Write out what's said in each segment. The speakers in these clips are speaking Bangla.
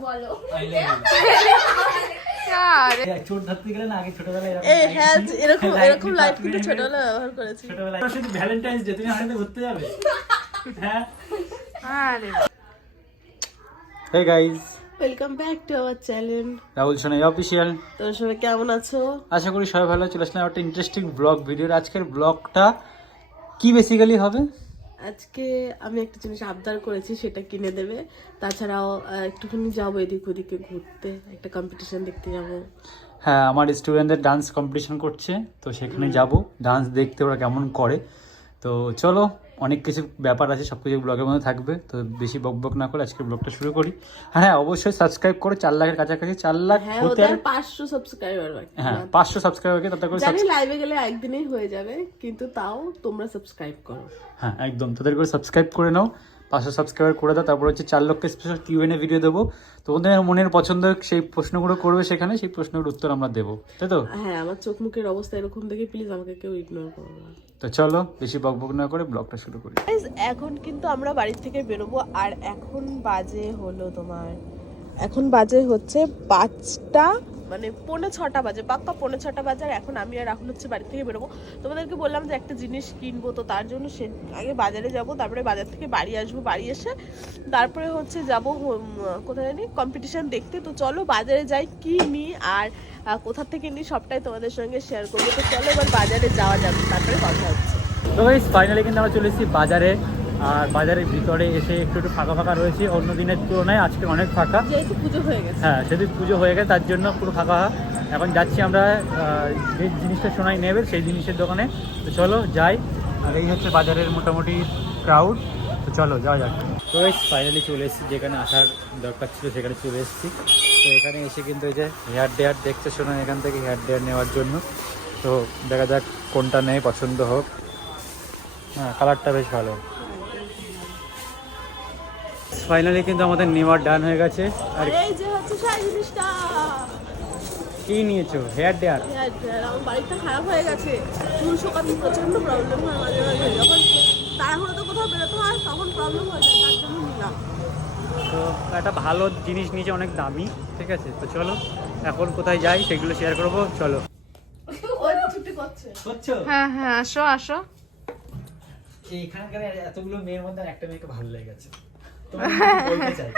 এরকম এই light দিয়ে- এরকম light এরকম দিয়ে লাইট পাত কিন্তু মেরে মেরে ছোটবেলায় ব্যবহার করেছি। ছোটবেলায় শুধু ভ্যালেন্টাইন্স ডে তুমি হাঁড়িতে ঘুরতে যাবে। হ্যাঁ আরে hey guys welcome back to our channel Rahul Sonai official তোমরা সবাই কেমন আছো? আশা করি সবাই ভালো চলে আসলাম একটা ইন্টারেস্টিং ব্লগ ভিডিওর আজকের ব্লগটা কি বেসিক্যালি হবে? আজকে আমি একটা জিনিস আবদার করেছি সেটা কিনে দেবে। তাছাড়াও একটুখানি যাব এদিক ওদিকে ঘুরতে একটা কম্পিটিশন দেখতে যাব। হ্যাঁ আমার স্টুডেন্টদের ডান্স কম্পিটিশন করছে তো সেখানে যাব। ডান্স দেখতে ওরা কেমন করে। তো চলো অনেক কিছু ব্যাপার আছে সব কিছু ব্লগের মধ্যে থাকবে তো বেশি বক বক না করে আজকে ব্লগটা শুরু করি। হ্যাঁ অবশ্যই সাবস্ক্রাইব করো চার লাখের কাছাকাছি চার লাখ হ্যাঁ হতে পাঁচশো সাবস্ক্রাইবার হ্যাঁ পাঁচশো সাবস্ক্রাইব তাতে করে জানি লাইভে গেলে একদিনেই হয়ে যাবে কিন্তু তাও তোমরা সাবস্ক্রাইব করো। হ্যাঁ একদম তাদের করে সাবস্ক্রাইব করে নাও। পাঁচশো সাবস্ক্রাইবার করে দাও তারপর হচ্ছে চার লক্ষ স্পেশাল কিউএনএ ভিডিও দেবো। তোমাদের মনের পছন্দ সেই প্রশ্নগুলো করবে সেখানে সেই প্রশ্নের উত্তর আমরা দেবো। তাই তো? হ্যাঁ আমার চোখ মুখের অবস্থা এরকম দেখে প্লিজ আমাকে কেউ ইগনোর করো না। তো চলো বেশি বক বক না করে ব্লগটা শুরু করি। এখন কিন্তু আমরা বাড়ি থেকে বেরোবো আর এখন বাজে হলো তোমার এখন বাজে হচ্ছে পাঁচটা মানে পৌনে ছটা বাজে, পাক্কা পৌনে ছটা বাজে, আর এখন আমি আর রাহুল হচ্ছে বাড়ি থেকে বেরোবো। তোমাদেরকে বললাম যে একটা জিনিস কিনবো তো তার জন্য সে আগে বাজারে যাব, তারপরে বাজার থেকে বাড়ি আসব, বাড়ি এসে তারপরে হচ্ছে যাব কোথায় জানি কম্পিটিশান দেখতে। তো চলো বাজারে যাই, কি নিই আর কোথা থেকে নিই সবটাই তোমাদের সঙ্গে শেয়ার করব। তো চলো এবার বাজারে যাওয়া যাবে তারপরে কথা হচ্ছে। তো ফাইনালি কিন্তু আমরা চলে এসেছি বাজারে। আর বাজারের ভিতরে এসে একটু একটু ফাঁকা ফাঁকা রয়েছে। অন্য দিনের তুলনায় আজকে অনেক ফাঁকা। যেহেতু পুজো হয়ে গেছে। হ্যাঁ সেদিন পুজো হয়ে গেছে তার জন্য পুরো ফাঁকা। এখন যাচ্ছি আমরা যে জিনিসটা সোনাই নেবে সেই জিনিসের দোকানে। তো চলো যাই। আর এই হচ্ছে বাজারের মোটামুটি ক্রাউড তো চলো যাওয়া যাক। তো ফাইনালি চলে এসেছি যেখানে আসার দরকার ছিল সেখানে চলে এসেছি। তো এখানে এসে কিন্তু এই যে হেয়ার ডেয়ার দেখছে শোনা এখান থেকে হেয়ার ডেয়ার নেওয়ার জন্য। তো দেখা যাক কোনটা নেয় পছন্দ হোক। হ্যাঁ কালারটা বেশ ভালো। ফাইনালি কিন্তু আমাদের নেওয়ার ডান হয়ে গেছে। আর এই যে হচ্ছে সেই জিনিসটা। কি নিয়েছো? হেয়ার ডেয়ার হ্যাঁ, হ্যাঁ, আমার বাড়িটা খারাপ হয়ে গেছে। চুল শোকাতে প্রচণ্ড প্রবলেম হয় মাঝে মাঝে। যখন তাড়াহুড়ো তো কোথাও বেরোতে হয় তখন প্রবলেম হয়ে যায় তার জন্য নিলাম। তো একটা ভালো জিনিস নিয়েছে অনেক দামি ঠিক আছে? তো চলো এখন কোথায় যাই সেগুলো শেয়ার করব চলো। হ্যাঁ হ্যাঁ আসো আসো। এইখানকার এতগুলো মেয়ের মধ্যে একটা মেয়েকে ভালো লেগেছে। বলতে চাই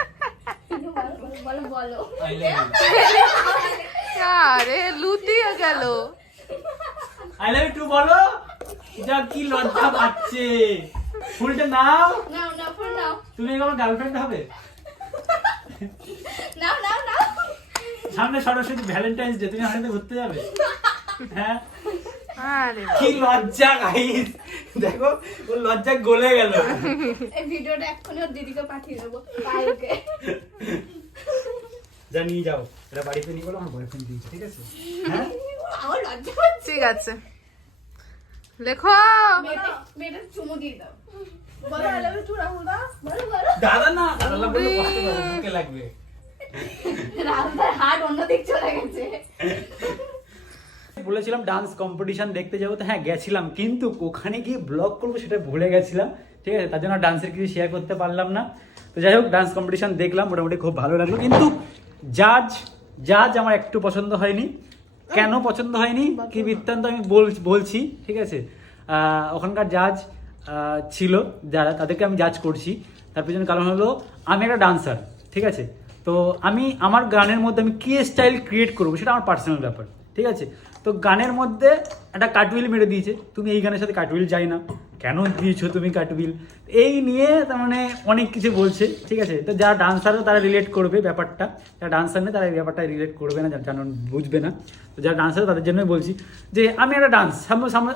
বলো বলো আরে লুটিয়ে গেল। আই লাভ টু বলো। যা কি লজ্জা পাচ্ছে। ফুলটা নাও। নাও নাও ফুল নাও। তুমি আমার গার্লফ্রেন্ড হবে? নাও নাও নাও। সামনে সরস্বতী ভ্যালেন্টাইন্স ডে তুমি হাঁড়িতে ঘুরতে যাবে? হ্যাঁ? আরে কি লজ্জা গাইস দেখো ওর লজ্জা গলে গেল। এই ভিডিওটা এক্ষুনি ওর দিদিকে পাঠিয়ে দেবো পায়েলকে যা নিয়ে যাও এটা বাড়িতে নিয়ে গেলো আমার বয়ফ্রেন্ড দিয়েছে ঠিক আছে? হ্যাঁ? আমার লজ্জা ঠিক আছে। লেখো। মেয়েটা চুমু দিয়ে দাও। রাহুল দাদা না দাদা বুকে লাগবে। রাহুলদার হাট অন্যদিক চলে গেছে। বলেছিলাম ডান্স কম্পিটিশন দেখতে যাব তো হ্যাঁ গেছিলাম। কিন্তু ওখানে গিয়ে ব্লগ করব সেটা ভুলে গেছিলাম ঠিক আছে? তার জন্য ডান্সের কিছু শেয়ার করতে পারলাম না। তো যাই হোক ডান্স কম্পিটিশন দেখলাম মোটামুটি খুব ভালো লাগল। কিন্তু জাজ জাজ আমার একটু পছন্দ হয়নি। কেন পছন্দ হয়নি? কি বৃত্তান্ত আমি বল- বলছি ঠিক আছে? ওখানকার জাজ ছিল যারা তাদেরকে আমি জাজ করছি। তার পেছনে কারণ হলো আমি একটা ডান্সার ঠিক আছে? তো আমি আমার গানের মধ্যে আমি কি স্টাইল ক্রিয়েট করব সেটা আমার পার্সোনাল ব্যাপার ঠিক আছে? তো গানের মধ্যে একটা কাটুইল মেরে দিয়েছে, তুমি এই গানের সাথে কাটুইল যাই না। কেন দিয়েছ তুমি কাটুইল এই নিয়ে তার মানে অনেক কিছু বলছে, ঠিক আছে? তো যারা ডান্সার তারা রিলেট করবে ব্যাপারটা। যারা ডান্সার নেই তারা এই ব্যাপারটা রিলেট করবে না, যারা জানো বুঝবে না। তো যারা ডান্সার তাদের জন্যই বলছি যে, আমি একটা ডান্স সামনে সামনে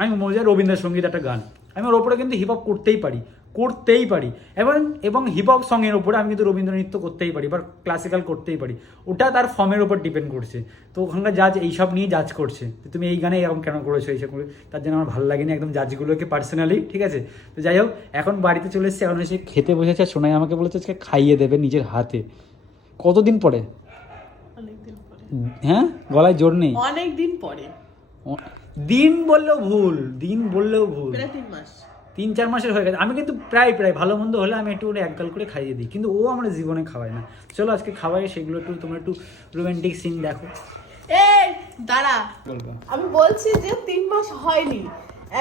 আমি মজা রবীন্দ্রসঙ্গীত একটা গান। আমি ওর ওপরে কিন্তু হিপ হপ করতেই পারি। করতেই পারি। এবং এবং হিপ হপ সঙের ওপরে আমি কিন্তু রবীন্দ্র নৃত্য করতেই পারি বা ক্লাসিক্যাল করতেই পারি। ওটা তার ফর্মের ওপর ডিপেন্ড করছে। তো ওখানকার জাজ এইসব নিয়ে জাজ করছে। তুমি এই গানে এরকম কেন করেছ এইসব করে। তার জন্য আমার ভালো লাগেনি একদম জাজগুলোকে পার্সোনালি ঠিক আছে? তো যাই হোক এখন বাড়িতে চলে এসেছে এখন এসে খেতে বসেছে সোনাই আমাকে বলেছে আজকে খাইয়ে দেবে নিজের হাতে। কতদিন পরে? হ্যাঁ? গলায় জোর নেই? অনেক দিন পরে। দিন বললেও ভুল দিন বললেও ভুল। তিন মাস। তিন চার মাসের হয়ে গেছে। আমি কিন্তু প্রায় প্রায় ভালো মন্দ হলে আমি একটু করে একগাল করে খাইয়ে দিই কিন্তু ও আমরা জীবনে খাওয়ায় না। চলো আজকে খাওয়াই সেগুলো একটু তোমরা একটু রোমান্টিক সিন দেখো। এই দাঁড়া। আমি বলছি যে তিন মাস হয়নি।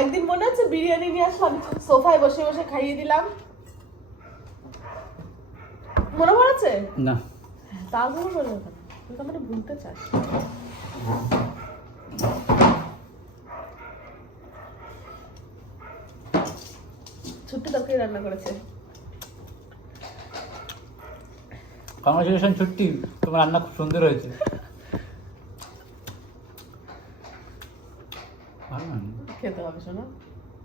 একদিন মনে হচ্ছে বিরিয়ানি নিয়ে আসলাম সোফায় বসে বসে খাইয়ে দিলাম। মনে পড়েছে না। তাও মনে পড়ে না তুই তো আমাকে ভুলতে চাস। ছুট্টি তরকারি রান্না করেছে কংগ্রেচুলেশন ছুটি তোমার রান্না খুব সুন্দর হয়েছে খেতে হবে শোনা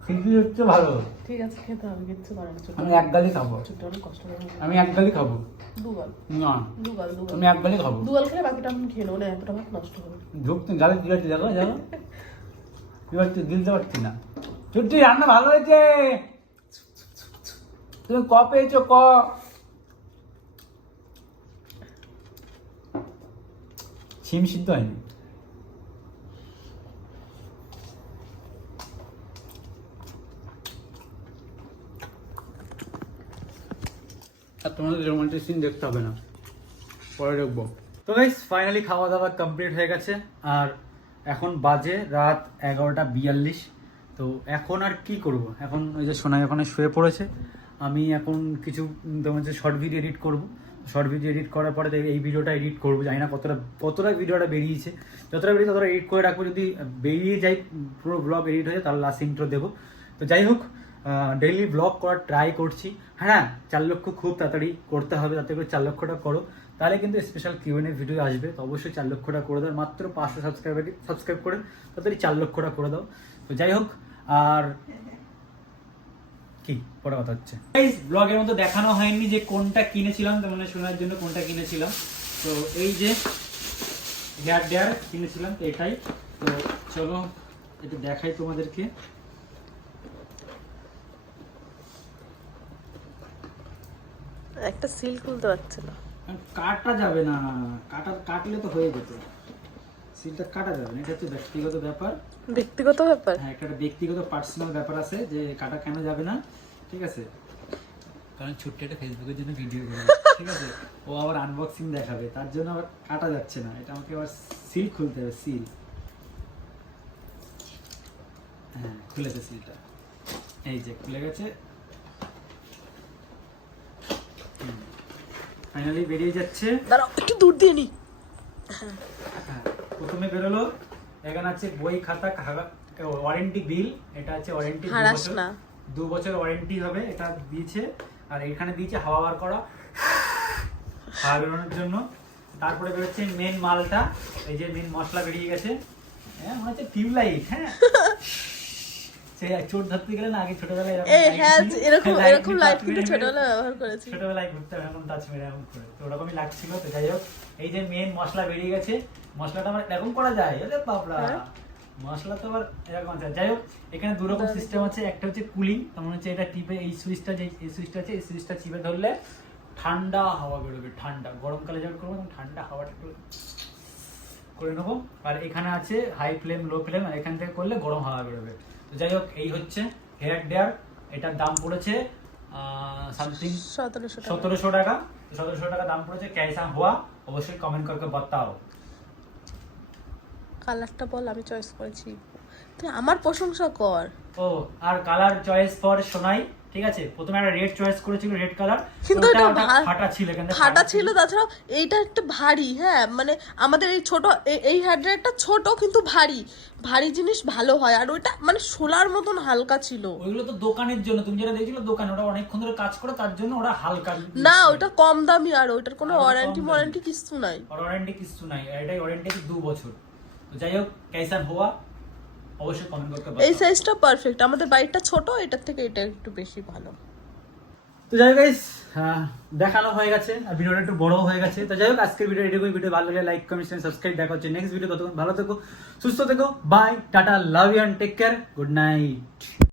খিচুড়ি হচ্ছে ভালো ঠিক আছে খেতে হবে কিচ্ছু করার ছোট আমি এক খাব ছোট্ট অনেক কষ্ট করে আমি এক খাব দুগাল না দুগাল দুগাল আমি এক খাব দুগাল খেলে বাকিটা আমি খেয়ে নেব না এতটা ভাত নষ্ট হবে ঢুকতে গালে দেখো দেখো পারছি না ছুটি রান্না ভালো হয়েছে তুমি ক পেয়েছ? ক। সিম সিদ্ধ হয়নি। আর তোমাদের রোমান্টিক সিন দেখতে হবে না। পরে দেখব। তো গাইস ফাইনালি খাওয়া দাওয়া কমপ্লিট হয়ে গেছে। আর এখন বাজে রাত এগারোটা বিয়াল্লিশ। তো এখন আর কি করব? এখন ওই যে সোনাই ওখানে শুয়ে পড়েছে। আমি এখন কিছু তোমার হচ্ছে শর্ট ভিডিও এডিট করব। শর্ট ভিডিও এডিট করার পরে এই ভিডিওটা এডিট করব। জানি না কতটা কতটা ভিডিওটা বেরিয়েছে। যতটা বেরিয়েছে ততটা এডিট করে রাখব। যদি বেরিয়ে যায় পুরো ব্লগ এডিট হয়ে যায়, তাহলে লাস্ট ইন্ট্রো দেবো। তো যাই হোক ডেইলি ব্লগ করার ট্রাই করছি। হ্যাঁ চার লক্ষ খুব তাড়াতাড়ি করতে হবে। তাতে করে চার লক্ষটা করো। তাহলে কিন্তু স্পেশাল কিউএনএ ভিডিও আসবে। তো অবশ্যই চার লক্ষটা করে দাও। মাত্র পাঁচশো সাবস্ক্রাইবার সাবস্ক্রাইব করে, তাড়াতাড়ি চার লক্ষটা করে দাও। তো যাই হোক, আর কি? পরে কথা হচ্ছে। গাইস ব্লগের মতো দেখানো হয়নি যে কোনটা কিনেছিলাম তো মানে শোনার জন্য কোনটা কিনেছিলাম। তো এই যে হেয়ার ডেয়ার কিনেছিলাম এটাই। তো চলো একটু দেখাই তোমাদেরকে। একটা সিল খুলতে পারছে না। কাটা যাবে না কাটা কাটলে তো হয়ে যেত। সিলটা কাটা যাবে না এটা হচ্ছে ব্যক্তিগত ব্যাপার। ব্যক্তিগত ব্যাপার? হ্যাঁ একটা ব্যক্তিগত পার্সোনাল ব্যাপার আছে যে কাটা কেন যাবে না ঠিক আছে? কারণ ছোট্ট একটা ফেসবুকের জন্য ভিডিও করে ঠিক আছে? ও আবার আনবক্সিং দেখাবে তার জন্য আবার কাটা যাচ্ছে না। এটা আমাকে আবার সিল খুলতে হবে সিল হ্যাঁ খুলেছে সিলটা এই যে খুলে গেছে। ফাইনালি বেরিয়ে যাচ্ছে। দাঁড়াও একটু দূর দিয়ে নি। হ্যাঁ, প্রথমে বেরোলো। এখানে আছে বই খাতা ওয়ারেন্টি বিল এটা আছে ওয়ারেন্টি দু বছর ওয়ারেন্টি হবে এটা দিয়েছে। আর এখানে দিয়েছে হাওয়া বার করা হাওয়া বেরোনোর জন্য। তারপরে বেরোচ্ছে মেন মালটা এই যে মেন মশলা বেরিয়ে গেছে। হ্যাঁ মনে হচ্ছে টিউবলাইট হ্যাঁ? সে ধরতে গেলে না আগে ছোটবেলায় এরকম হ্যাঁ এরকম লাইট কিন্তু মেরে- ছোটবেলায় ব্যবহার করেছি। ছোটবেলায় ঘুরতে এখন টাচ মেরে এমন করে। তো ওরকমই লাগছিল তো যাই হোক এই যে মেন মশলা বেরিয়ে গেছে মশলাটা আবার এরকম করা যায় আরে হ্যাঁ। মশলা তো আবার এরকম আছে। যাই হোক এখানে দু রকম সিস্টেম আছে। একটা হচ্ছে কুলিং তেমন হচ্ছে এটা টিপে এই সুইচটা যে এই সুইচটা আছে এই সুইচটা চিপে ধরলে ঠান্ডা হাওয়া বেরোবে ঠান্ডা। গরমকালে যখন করব তখন ঠান্ডা হাওয়াটা একটু করে নেব। আর এখানে আছে হাই ফ্লেম লো ফ্লেম আর এখান থেকে করলে গরম হাওয়া বেরোবে। তো যাই হোক এই হচ্ছে হেয়ার ডেয়ার এটার দাম পড়েছে সামথিং সতেরোশো টাকা। সতেরোশো টাকা। দাম পড়েছে ক্যাইসা হওয়া অবশ্যই কমেন্ট করকে বাতাও কালারটা বল আমি চয়েস করেছি। তুই আমার প্রশংসা কর। ও আর কালার চয়েস ফর সোনাই ঠিক আছে? প্রথমে একটা রেড চয়েস করেছিল রেড কালার কিন্তু এটা ফাটা ছিল এখানে ফাটা ছিল তাছাড়াও এইটা একটা ভারী হ্যাঁ? মানে আমাদের এই ছোট এই হ্যান্ড্রেডটা ছোট কিন্তু ভারী। ভারী জিনিস ভালো হয় আর ওইটা মানে সোলার মতন হালকা ছিল। ওইগুলো তো দোকানের জন্য তুমি যেটা দেখছিলে দোকানে ওরা অনেকক্ষণ ধরে কাজ করে তার জন্য ওরা হালকা। না ওইটা কম দামি আর ওইটার কোনো ওয়ারেন্টি। ওয়ারেন্টি কিছু নাই। ওয়ারেন্টি কিছু নাই এটাই ওয়ারেন্টি আছে দু বছর? তো যাই হোক ক্যাইসান হওয়া অবশ্যই কমেন্ট করতে এই সাইজটা পারফেক্ট আমাদের বাড়িটা ছোট এটার থেকে এটা একটু বেশি ভালো। তো যাই হোক গাইস দেখানো হয়ে গেছে আর ভিডিওটা একটু বড় হয়ে গেছে। তো যাই হোক আজকের ভিডিও এটুকুই ভিডিও ভালো লাগে লাইক কমেন্ট সাবস্ক্রাইব দেখা হচ্ছে নেক্সট ভিডিও ততক্ষণ ভালো থেকো সুস্থ থেকো। Bye tata love you and take care good night